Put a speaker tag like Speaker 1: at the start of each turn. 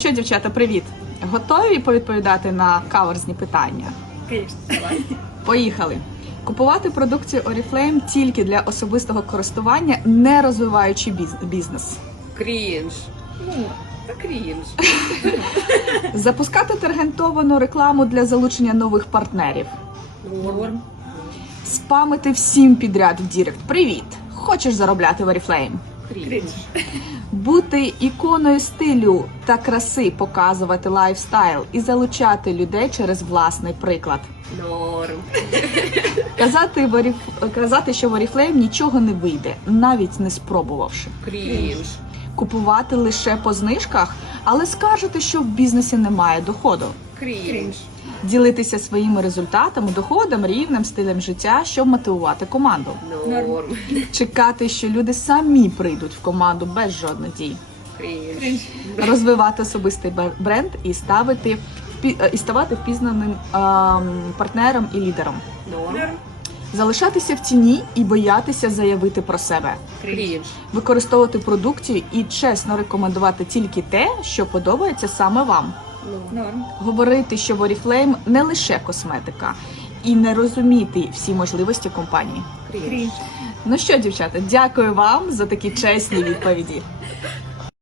Speaker 1: Що, дівчата, привіт! Готові повідповідати на каверзні питання?
Speaker 2: Конечно.
Speaker 1: Поїхали! Купувати продукцію Oriflame тільки для особистого користування, не розвиваючи бізнес.
Speaker 2: Крінж. Ну, та крінж.
Speaker 1: Запускати таргетовану рекламу для залучення нових партнерів.
Speaker 2: Норм.
Speaker 1: Спамити всім підряд в Дірект. Привіт! Хочеш заробляти в Oriflame?
Speaker 2: Крінж.
Speaker 1: Бути іконою стилю та краси, показувати лайфстайл і залучати людей через власний приклад.
Speaker 2: Норм.
Speaker 1: Казати, в Orif- казати, що в Oriflame нічого не вийде, навіть не спробувавши.
Speaker 2: Крінж.
Speaker 1: Купувати лише по знижках, але скажете, що в бізнесі немає доходу.
Speaker 2: Крінж.
Speaker 1: Ділитися своїми результатами, доходом, рівнем, стилем життя, щоб мотивувати команду.
Speaker 2: Норм.
Speaker 1: Чекати, що люди самі прийдуть в команду без жодних дій.
Speaker 2: Крінж.
Speaker 1: Розвивати особистий бренд і ставити е, і ставати впізнаним ем, партнером і лідером.
Speaker 2: Норм.
Speaker 1: Залишатися в тіні і боятися заявити про себе.
Speaker 2: Крінж.
Speaker 1: Використовувати продукцію і чесно рекомендувати тільки те, що подобається саме вам.
Speaker 2: Норм.
Speaker 1: Говорити, що в Oriflame не лише косметика, і не розуміти всі можливості компанії.
Speaker 2: Крінж.
Speaker 1: Ну що, дівчата, дякую вам за такі чесні відповіді.